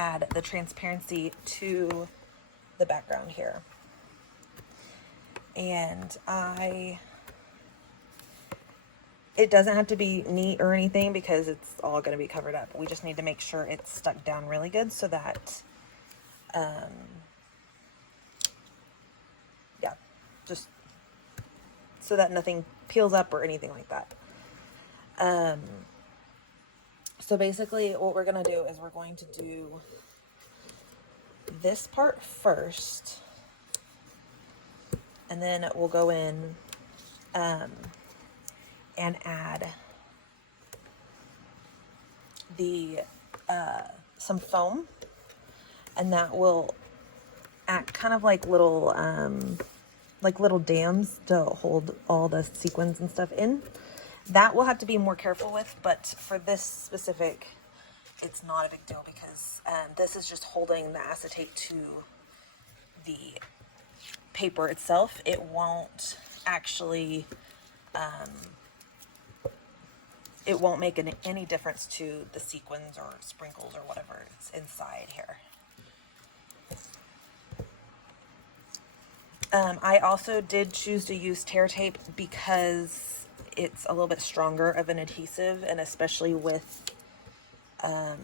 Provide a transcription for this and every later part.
add the transparency to the background here. And it doesn't have to be neat or anything because it's all going to be covered up. We just need to make sure it's stuck down really good so that, yeah, just so that nothing peels up or anything like that. So basically what we're going to do is we're going to do this part first, and then we'll go in and add the some foam, and that will act kind of like little dams to hold all the sequins and stuff in. That we'll have to be more careful with, but for this specific, it's not a big deal because this is just holding the acetate to the paper itself. It won't actually, it won't make any difference to the sequins or sprinkles or whatever is inside here. I also did choose to use tear tape because it's a little bit stronger of an adhesive, and especially with the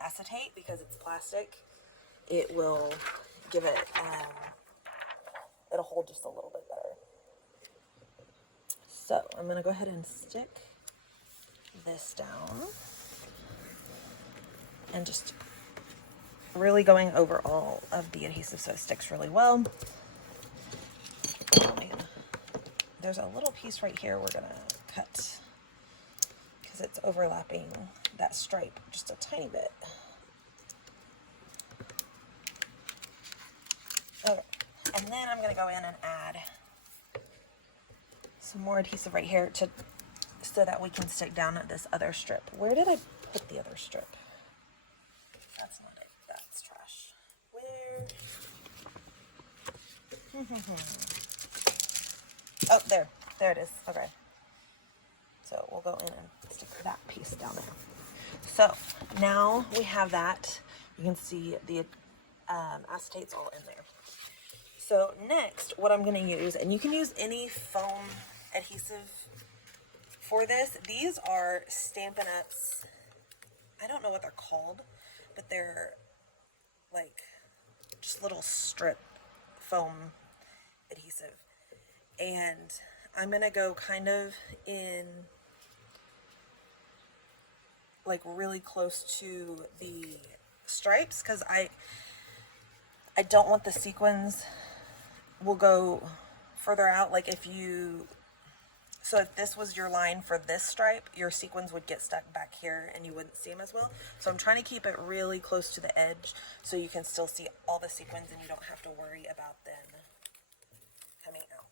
acetate, because it's plastic, it will give it, it'll hold just a little bit better. So I'm going to go ahead and stick this down and just really going over all of the adhesive so it sticks really well. Oh man, there's a little piece right here we're going to cut because it's overlapping that stripe just a tiny bit. Okay, and then I'm going to go in and add some more adhesive right here so that we can stick down at this other strip. Where did I put the other strip? That's not it. That's trash. Where? Oh, there. There it is. Okay. So we'll go in and stick that piece down there. So now we have that. You can see the acetate's all in there. So next, what I'm going to use, and you can use any foam adhesive for this. These are Stampin' Up's, I don't know what they're called, but they're like just little strip foam adhesive. And I'm going to go kind of in like really close to the stripes because I don't want the sequins will go further out. Like so if this was your line for this stripe, your sequins would get stuck back here and you wouldn't see them as well. So I'm trying to keep it really close to the edge so you can still see all the sequins and you don't have to worry about them coming out.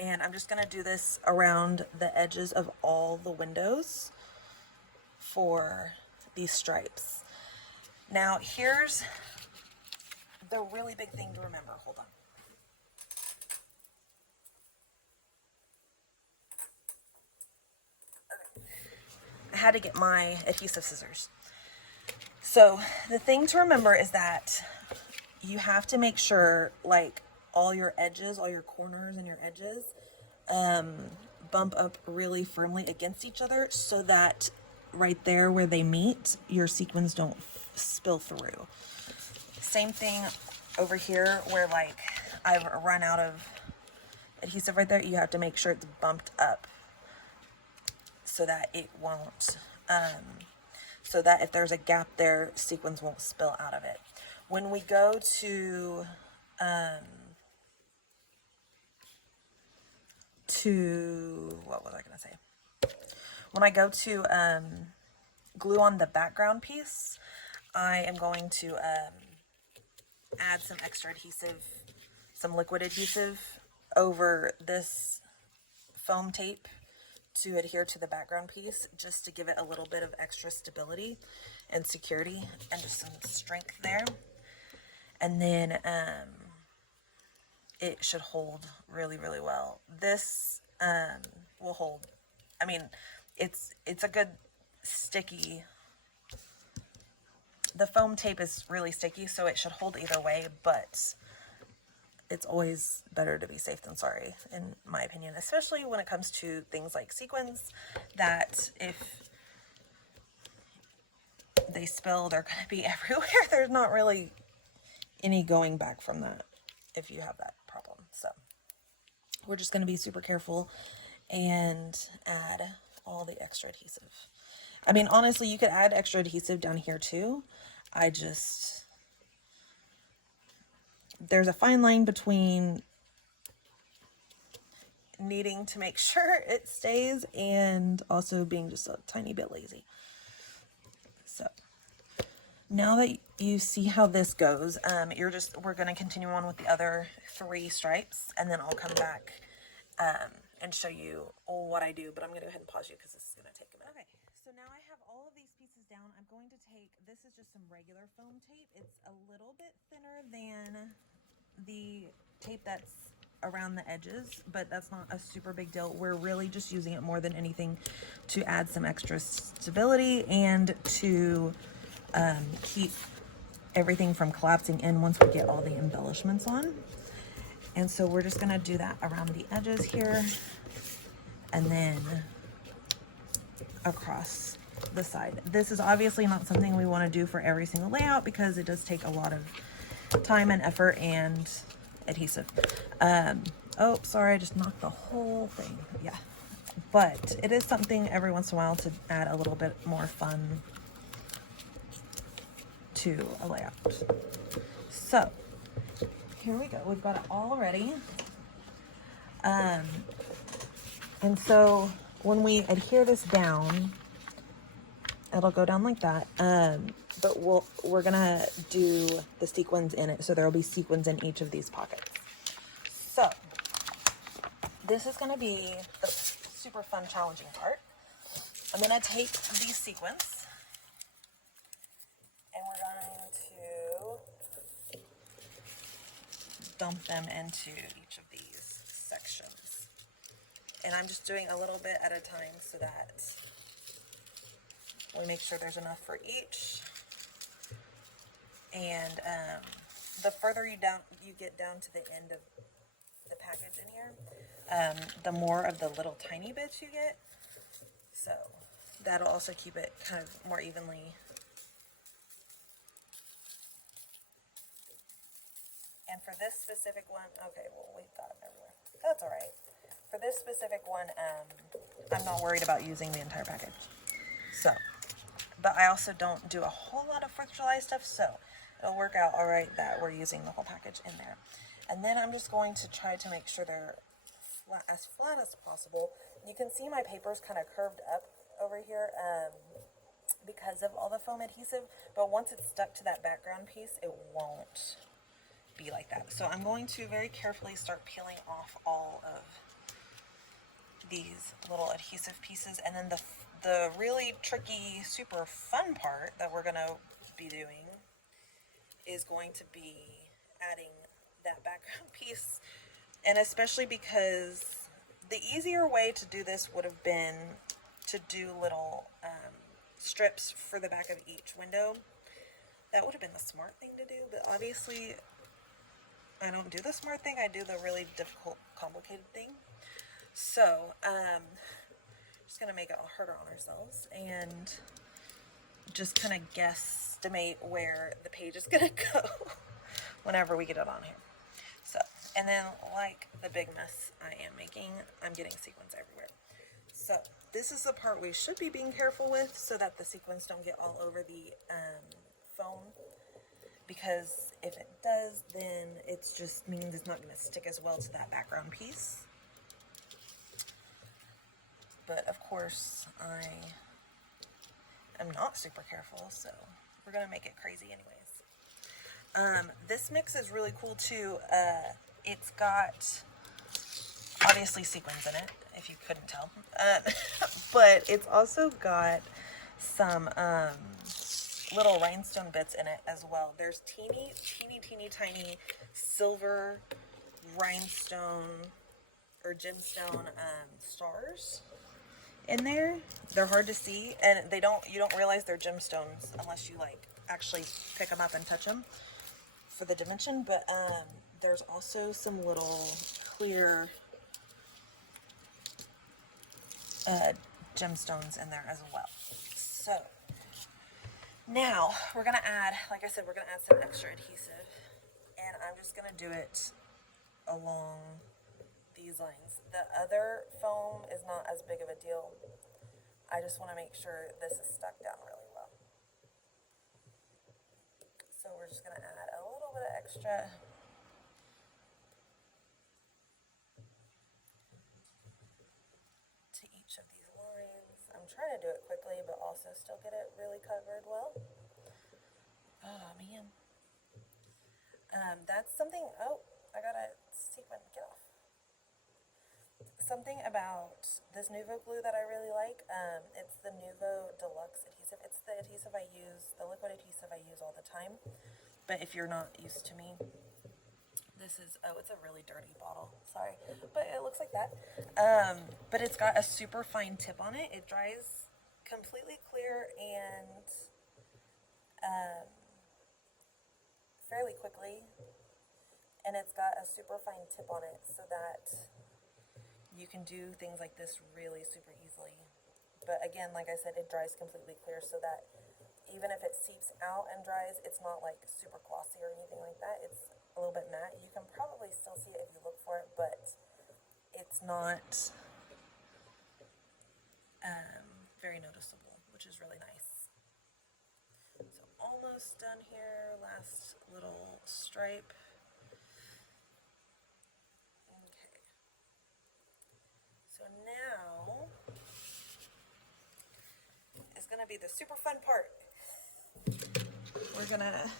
And I'm just going to do this around the edges of all the windows for these stripes. Now here's the really big thing to remember. Hold on. Okay. I had to get my adhesive scissors. So the thing to remember is that you have to make sure like all your edges, all your corners and your edges bump up really firmly against each other so that right there where they meet, your sequins don't spill through. Same thing over here where like I've run out of adhesive right there. You have to make sure it's bumped up so that it won't, so that if there's a gap there, sequins won't spill out of it. When we go to what was I going to say? When I go to glue on the background piece, I am going to add some extra adhesive, some liquid adhesive over this foam tape to adhere to the background piece, just to give it a little bit of extra stability and security and just some strength there. And then it should hold really, really well. This will hold, I mean, it's a good sticky. The foam tape is really sticky, so it should hold either way, but it's always better to be safe than sorry, in my opinion, especially when it comes to things like sequins, that if they spill, they're going to be everywhere. There's not really any going back from that if you have that problem. So we're just going to be super careful and add all the extra adhesive. I mean, honestly, you could add extra adhesive down here too. There's a fine line between needing to make sure it stays and also being just a tiny bit lazy. So now that you see how this goes, we're going to continue on with the other 3 stripes, and then I'll come back and show you what I do, but I'm going to go ahead and pause you because this is going to take a minute. Okay, so now I have all of these pieces down. I'm going to take, this is just some regular foam tape. It's a little bit thinner than the tape that's around the edges, but that's not a super big deal. We're really just using it more than anything to add some extra stability and to keep everything from collapsing in once we get all the embellishments on. And so we're just going to do that around the edges here and then across the side. This is obviously not something we want to do for every single layout because it does take a lot of time and effort and adhesive. Oh, sorry, I just knocked the whole thing. Yeah, but it is something every once in a while to add a little bit more fun to a layout. So here we go. We've got it all ready. And so when we adhere this down, it'll go down like that. But we're gonna do the sequins in it, so there will be sequins in each of these pockets. So this is gonna be the super fun, challenging part. I'm gonna take these sequins and we're going to dump them into each of these sections. And I'm just doing a little bit at a time so that we make sure there's enough for each. And the further you get down to the end of the package in here, the more of the little tiny bits you get. So that'll also keep it kind of more evenly. And for this specific one, okay, well, we've got them everywhere. That's all right. For this specific one, I'm not worried about using the entire package. So, but I also don't do a whole lot of 4th of July stuff, so it'll work out all right that we're using the whole package in there. And then I'm just going to try to make sure they're as flat as possible. You can see my paper's kind of curved up over here because of all the foam adhesive, but once it's stuck to that background piece, it won't be like that. So I'm going to very carefully start peeling off all of these little adhesive pieces, and then the really tricky, super fun part that we're going to be doing is going to be adding that background piece. And especially because the easier way to do this would have been to do little strips for the back of each window. That would have been the smart thing to do, but obviously I don't do the smart thing, I do the really difficult, complicated thing. So, just going to make it harder on ourselves and just kind of guesstimate where the page is going to go whenever we get it on here. So, and then like the big mess I am making, I'm getting sequins everywhere. So, this is the part we should be being careful with so that the sequins don't get all over the foam. Because if it does, then it just means it's not going to stick as well to that background piece. But of course, I am not super careful, so we're going to make it crazy anyways. This mix is really cool too. It's got obviously sequins in it, if you couldn't tell. But it's also got some little rhinestone bits in it as well. There's teeny tiny silver rhinestone or gemstone stars in there. They're hard to see, and you don't realize they're gemstones unless you like actually pick them up and touch them for the dimension. But there's also some little clear gemstones in there as well. So now we're gonna add, like I said, we're gonna add some extra adhesive, and I'm just gonna do it along these lines. The other foam is not as big of a deal. I just want to make sure this is stuck down really well. So we're just going to add a little bit of extra. To each of these lines. I'm trying to do it quickly, but also still get it really covered well. Oh, man. That's something, oh, I got a sequin, get off. Something about this Nuvo glue that I really like, it's the Nuvo Deluxe adhesive. It's the adhesive I use, the liquid adhesive I use all the time. But if you're not used to me, this is, oh, it's a really dirty bottle, sorry. But it looks like that. But it's got a super fine tip on it. It dries completely clear and fairly quickly. And it's got a super fine tip on it so that you can do things like this really super easily. But again, like I said, it dries completely clear so that even if it seeps out and dries, it's not like super glossy or anything like that. It's a little bit matte. You can probably still see it if you look for it, but it's not very noticeable, which is really nice. So almost done here. Last little stripe. So now is going to be the super fun part. We're going to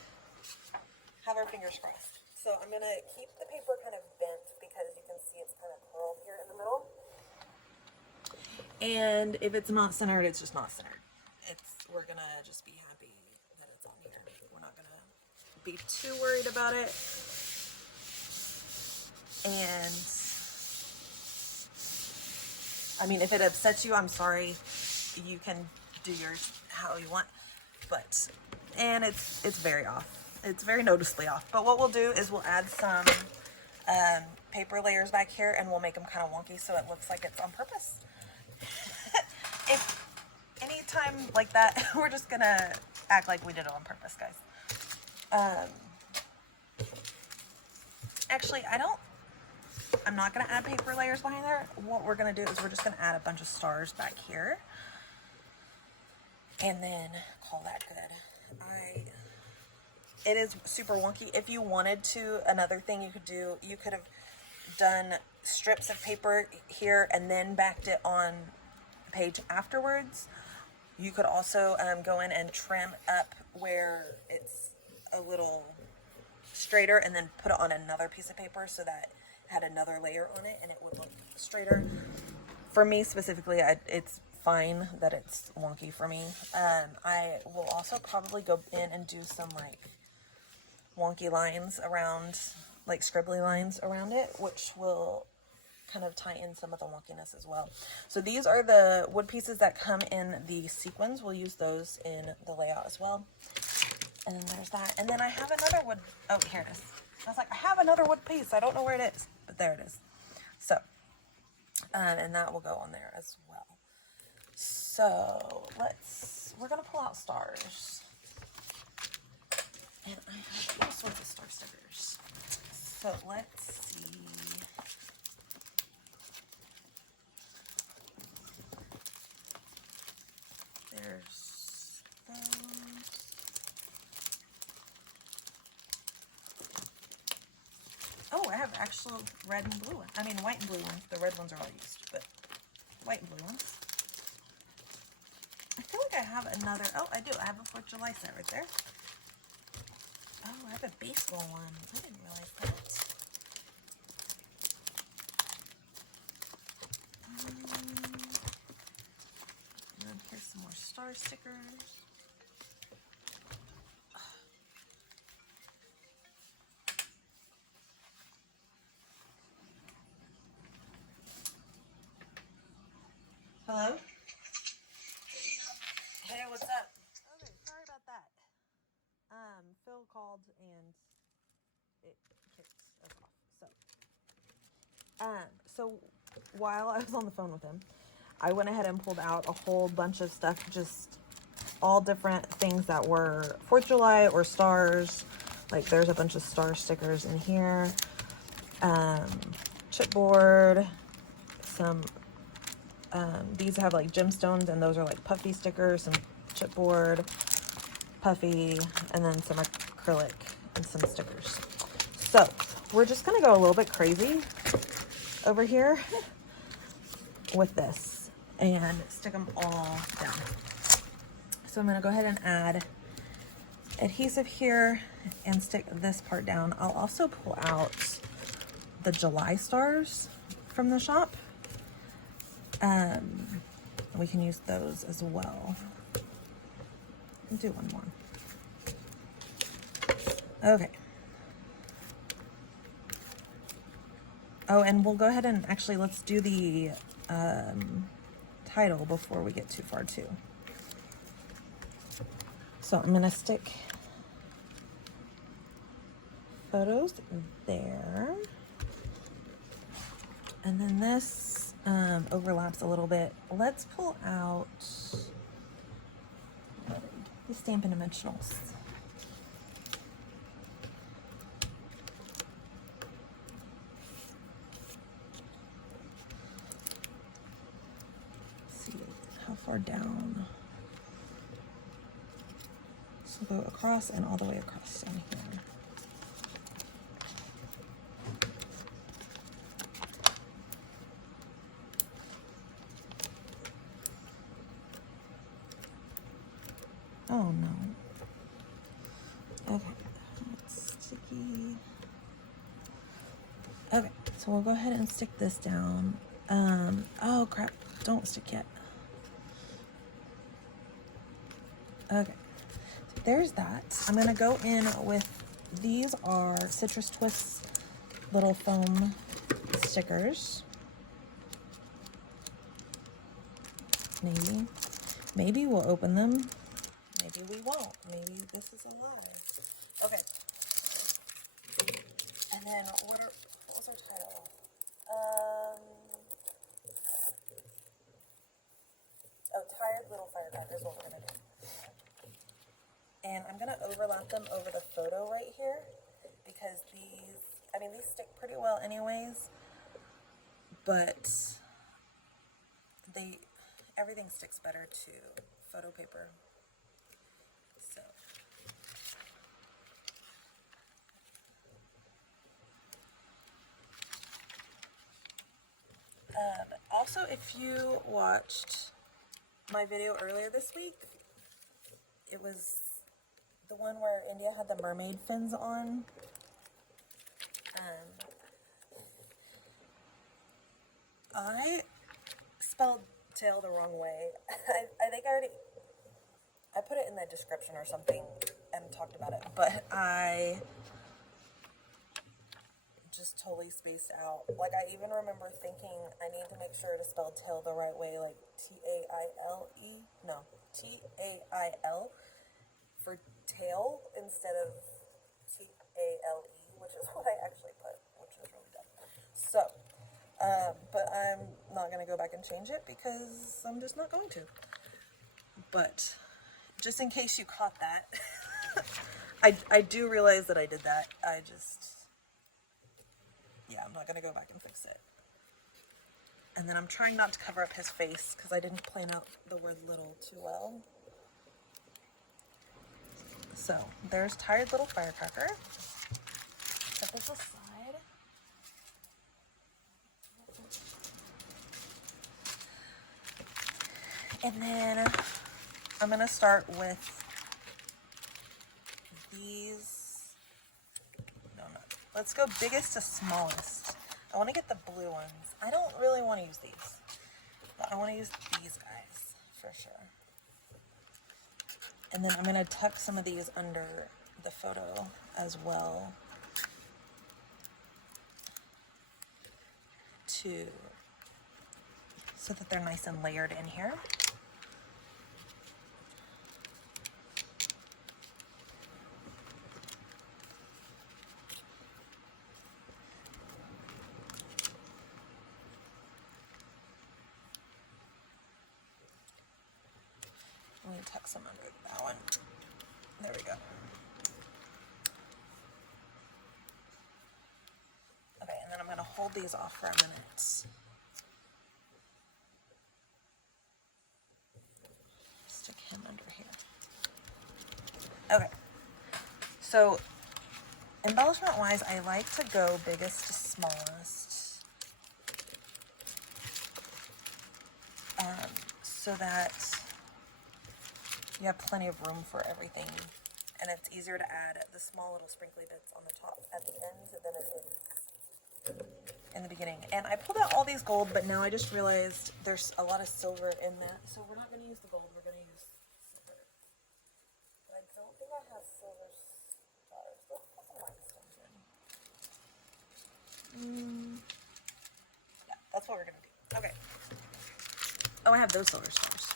have our fingers crossed. So I'm going to keep the paper kind of bent because you can see it's kind of curled here in the middle. And if it's not centered, it's just not centered. We're going to just be happy that it's on here. We're not going to be too worried about it. And I mean, if it upsets you, I'm sorry. You can do yours how you want, but, and it's very off. It's very noticeably off. But what we'll do is we'll add some paper layers back here, and we'll make them kind of wonky so it looks like it's on purpose. If any time like that, we're just gonna act like we did it on purpose, guys. Actually, I'm not going to add paper layers behind there. What we're going to do is we're just going to add a bunch of stars back here. And then call that good. It is super wonky. If you wanted to, another thing you could do, you could have done strips of paper here and then backed it on the page afterwards. You could also go in and trim up where it's a little straighter and then put it on another piece of paper so that had another layer on it and it would look straighter. For me specifically, it's fine that it's wonky for me. I will also probably go in and do some like wonky lines around, like scribbly lines around it, which will kind of tie in some of the wonkiness as well. So these are the wood pieces that come in the sequins. We'll use those in the layout as well. And then there's that. And then I have another wood, oh, here it is. I was like, I have another wood piece. I don't know where it is, but there it is. So, and that will go on there as well. So we're going to pull out stars. And I have all sorts of star stickers. So let's see. There's those. Oh, I have actual red and blue ones. I mean, white and blue ones. The red ones are all used, but white and blue ones. I feel like I have another. Oh, I do. I have a 4th of July set right there. Oh, I have a baseball one. I didn't realize that. And then here's some more star stickers. Hello? it kicked us off. So while I was on the phone with him, I went ahead and pulled out a whole bunch of stuff, just all different things that were 4th of July or stars. Like there's a bunch of star stickers in here. Chipboard, some, these have like gemstones, and those are like Puffy stickers, some chipboard, Puffy, and then some acrylic and some stickers. So we're just gonna go a little bit crazy over here with this and stick them all down. So I'm gonna go ahead and add adhesive here and stick this part down. I'll also pull out the July stars from the shop. We can use those as well. I'll do one more. Okay. Oh, and we'll go ahead and actually let's do the title before we get too far too. So I'm gonna stick photos there. And then this overlaps a little bit. Let's pull out the Stampin' Dimensionals. Let's see how far down. So go across and all the way across down here. Oh no. Okay, that's sticky. Okay, so we'll go ahead and stick this down. Oh crap, don't stick yet. Okay, so there's that. I'm gonna go in with, these are Citrus Twists little foam stickers. Maybe we'll open them. Maybe we won't. Maybe this is a lie. Okay. And then what was our title? Tired Little Firecracker is what we're gonna do. And I'm gonna overlap them over the photo right here because these stick pretty well anyways, but everything sticks better to photo paper. So also, if you watched my video earlier this week, it was the one where India had the mermaid fins on. I spelled tail the wrong way. I think I put it in the description or something and talked about it, but I just totally spaced out. Like, I even remember thinking I need to make sure to spell tail the right way, like T-A-I-L-E? No, T-A-I-L for tail instead of T-A-L-E, which is what I actually put, which is really dumb. So, but I'm not going to go back and change it because I'm just not going to. But just in case you caught that, I do realize that I did that. Yeah, I'm not going to go back and fix it. And then I'm trying not to cover up his face because I didn't plan out the word little too well. So, there's Tired Little Firecracker. Set this aside. And then I'm going to start with these. No, not. Let's go biggest to smallest. I want to get the blue ones. I don't really want to use these, but I want to use these guys for sure. And then I'm going to tuck some of these under the photo as well so that they're nice and layered in here. tuck some under that one. There we go. Okay, and then I'm going to hold these off for a minute. Stick him under here. Okay, so embellishment wise, I like to go biggest to smallest, so that you have plenty of room for everything, and it's easier to add the small little sprinkly bits on the top at the end than it is in the beginning. And I pulled out all these gold, but now I just realized there's a lot of silver in that, so we're not going to use the gold, we're going to use silver. But I don't think I have silver stars. Let's put some rhinestones in. Yeah, that's what we're going to do. Okay. Oh, I have those silver stars.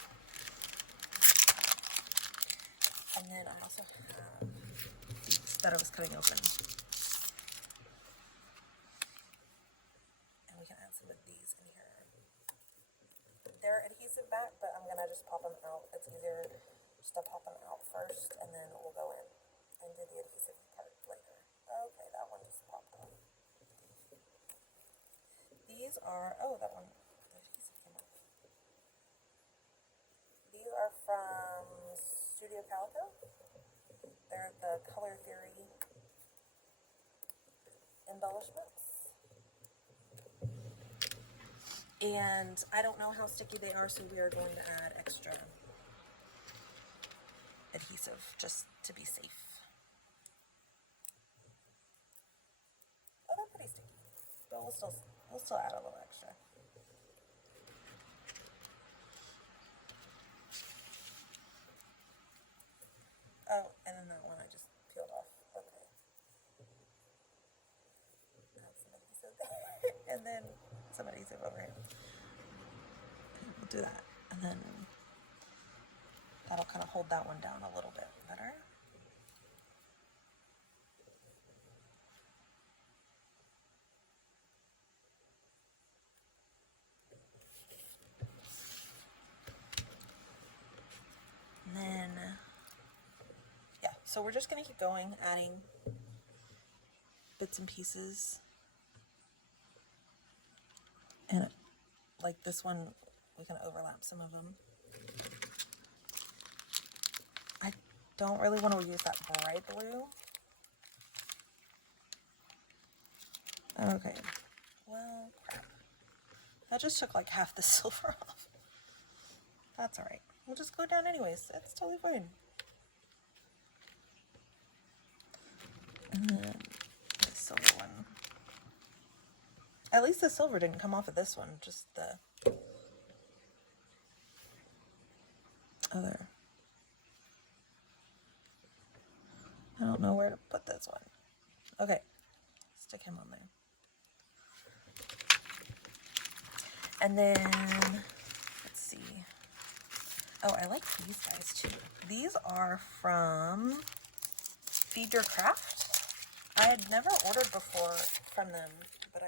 And then I also have these that I was cutting open. And we can add some of these in here. They're adhesive back, but I'm going to just pop them out. It's easier just to pop them out first, and then we'll go in and do the adhesive part later. Okay, that one just popped off. These are, oh, that one, the adhesive came off. These are from Studio Calico. They're the Color Theory embellishments. And I don't know how sticky they are, so we are going to add extra adhesive just to be safe. Oh, they're pretty sticky, but we'll still add a little extra. Oh, and then that one I just peeled off. Okay. Add some adhesive there. And then some adhesive over here. Okay, we'll do that. And then that'll kind of hold that one down a little bit better. And then, yeah, so we're just going to keep going, adding bits and pieces. And like this one, we can overlap some of them. I don't really want to use that bright blue. Okay, well, crap. That just took like half the silver off. That's all right. We'll just go down anyways. It's totally fine. And then the silver one. At least the silver didn't come off of this one, just the other. I don't know where to put this one. Okay, stick him on there. And then, let's see. Oh, I like these guys too. These are from Feed Your Craft. I had never ordered before from them, but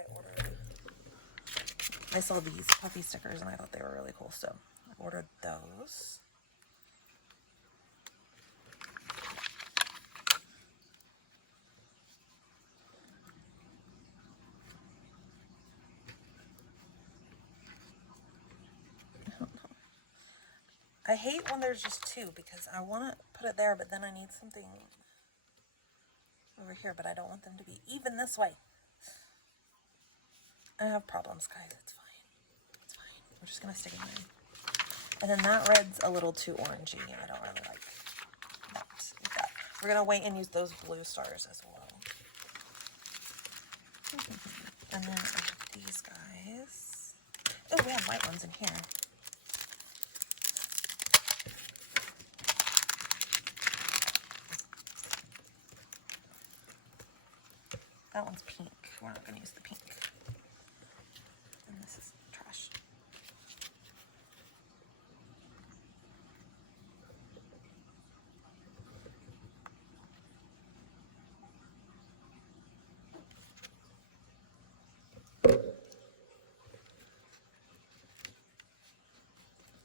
I saw these Puffy Stickers and I thought they were really cool, so I ordered those. I hate when there's just two because I want to put it there, but then I need something over here, but I don't want them to be even this way. I have problems, guys. It's fine. It's fine. We're just going to stick it in. And then that red's a little too orangey. I don't really like that with that. We're going to wait and use those blue stars as well. And then I have these guys. Oh, we have white ones in here. That one's pink. We're not going to use the pink. And this is trash.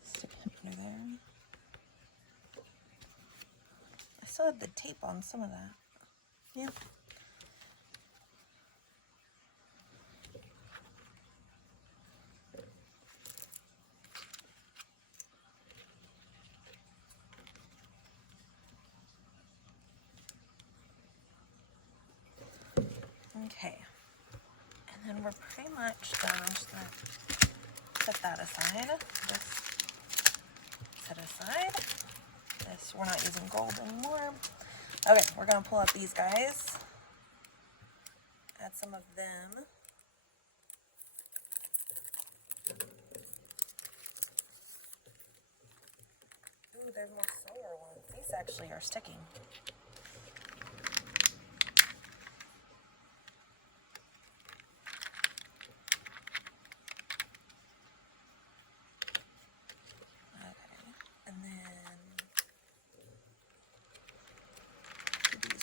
Stick him under there. still had the tape on some of that. Yeah. Okay. And then we're pretty much done. I'm just going to set that aside. This set aside. This, we're not using gold anymore. Okay, we're going to pull out these guys. Add some of them. Ooh, there's more Sawyer ones. These actually are sticking.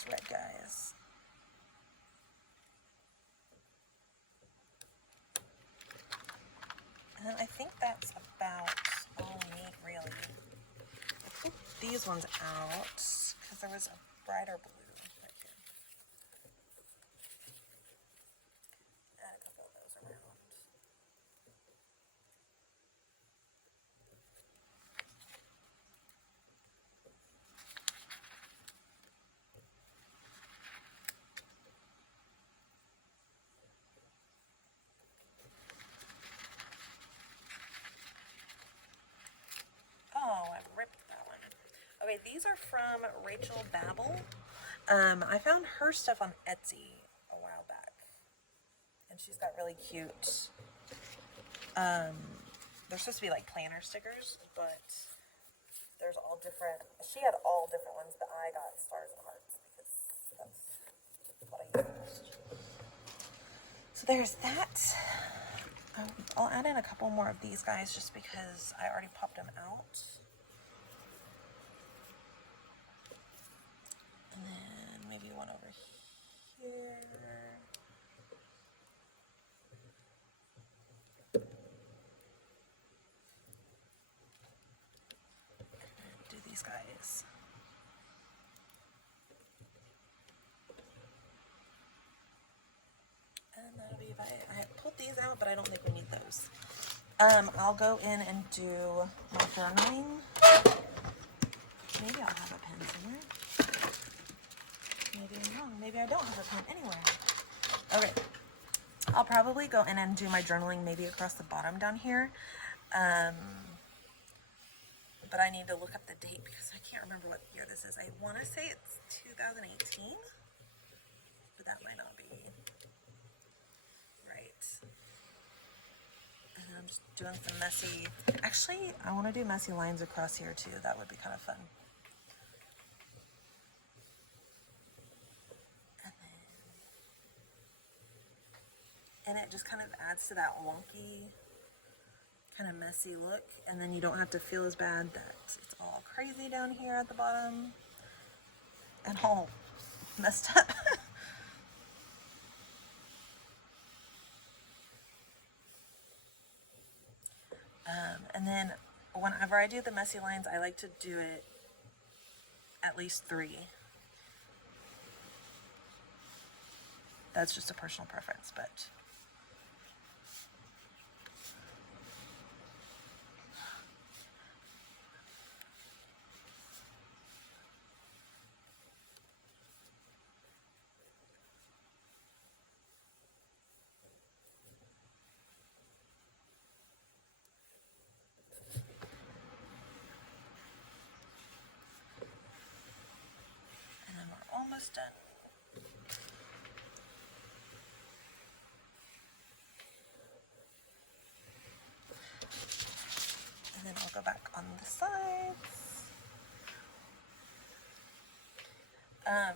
Red guys. And I think that's about all we need, really. I took these ones out because there was a brighter blue right here. Add a couple of those around. Oh, I ripped that one. Okay, these are from Rachel Babel. I found her stuff on Etsy a while back. And she's got really cute, they're supposed to be like planner stickers, but there's all different, she had all different ones, but I got stars and hearts because that's what I use most. So there's that. I'll add in a couple more of these guys just because I already popped them out. And then maybe one over here. And do these guys. And that'll be if I pulled these out, but I don't think we need those. I'll go in and do my journaling. Maybe I'll have a pen somewhere. Maybe I'm wrong. Maybe I don't have a pen anywhere. Okay. I'll probably go in and do my journaling maybe across the bottom down here. But I need to look up the date because I can't remember what year this is. I want to say it's 2018, but that might not be right. And I'm just doing some messy, actually, I want to do messy lines across here too. That would be kind of fun. And it just kind of adds to that wonky, kind of messy look. And then you don't have to feel as bad that it's all crazy down here at the bottom and all messed up. And then whenever I do the messy lines, I like to do it at least 3. That's just a personal preference, but almost done. And then I'll go back on the sides.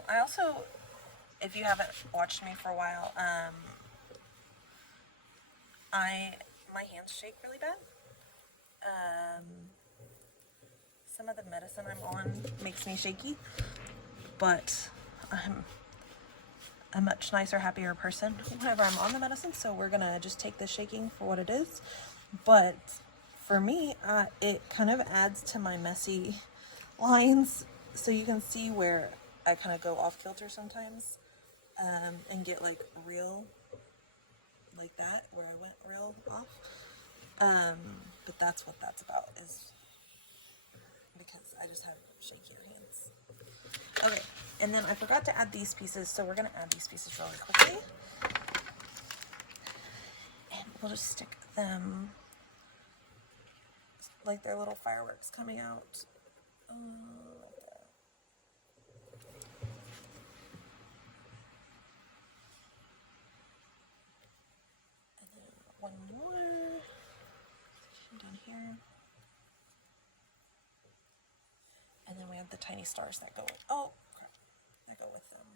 I also, if you haven't watched me for a while, my hands shake really bad. Some of the medicine I'm on makes me shaky, but I'm a much nicer, happier person whenever I'm on the medicine, so we're gonna just take the shaking for what it is. But for me, it kind of adds to my messy lines so you can see where I kind of go off kilter sometimes, and get like real, like that, where I went real off. But that's what that's about, is because I just have shakier hands. Okay, and then I forgot to add these pieces, so we're gonna add these pieces really quickly. And we'll just stick them like they're little fireworks coming out. Like that. And then one more down here. And then we have the tiny stars that go with, oh crap, that go with them.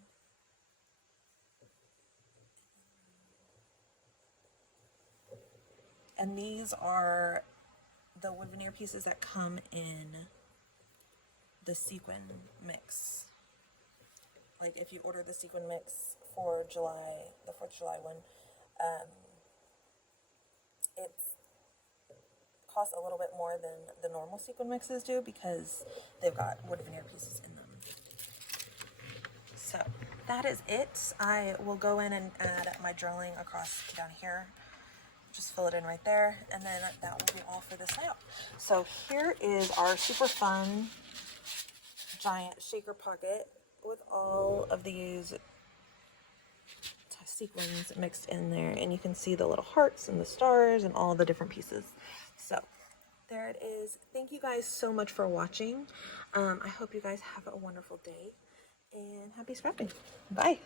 And these are the wood veneer pieces that come in the sequin mix. Like if you order the sequin mix for July, the 4th of July one, it costs a little bit more than the normal sequin mixes do because they've got wood veneer pieces in them. So that is it. I will go in and add my drilling across down here. Just fill it in right there, and then that will be all for this layout. So here is our super fun giant shaker pocket with all of these sequins mixed in there, and you can see the little hearts and the stars and all the different pieces. So there it is. Thank you guys so much for watching. I hope you guys have a wonderful day, and happy scrapping. Bye.